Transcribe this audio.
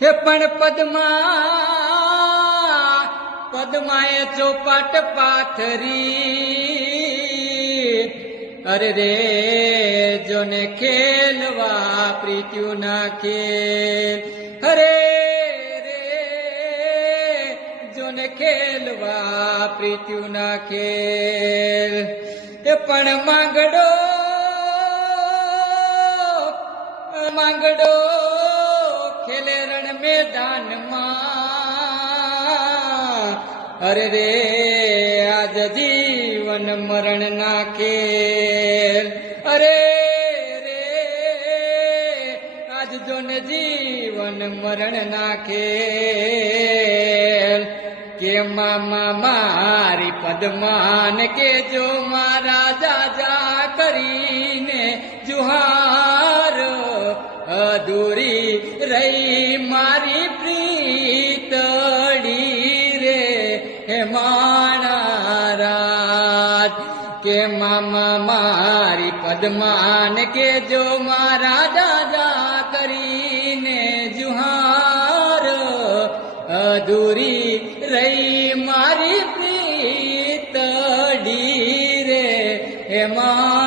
હે પણ પદ્માએ ચોપાટ પાથરી, અરે રે જોને ખેલવા પ્રીત્યું ના ખેલ, અરે રે જોને ખેલવા પ્રીત્યું ના ખેલ. એ પણ માંગડો ખેલે રણ મેદાનમાં, અરે રે આજ જીવન મરણ ના ખેલ, અરે રે આજ જોને જીવન મરણ ના ખેલ. કે મામા મારી પદ્માન કે જો મારા જાજા કરીને જુહાર, અધૂરી રહી મારી પ્રીતડી રે હે માણા રાજ. કે મામા મારી પદ્માન કે જો મારા દાદા કરીને જુહાર, અધૂરી રહી મારી પ્રીતડી રે હે માણા.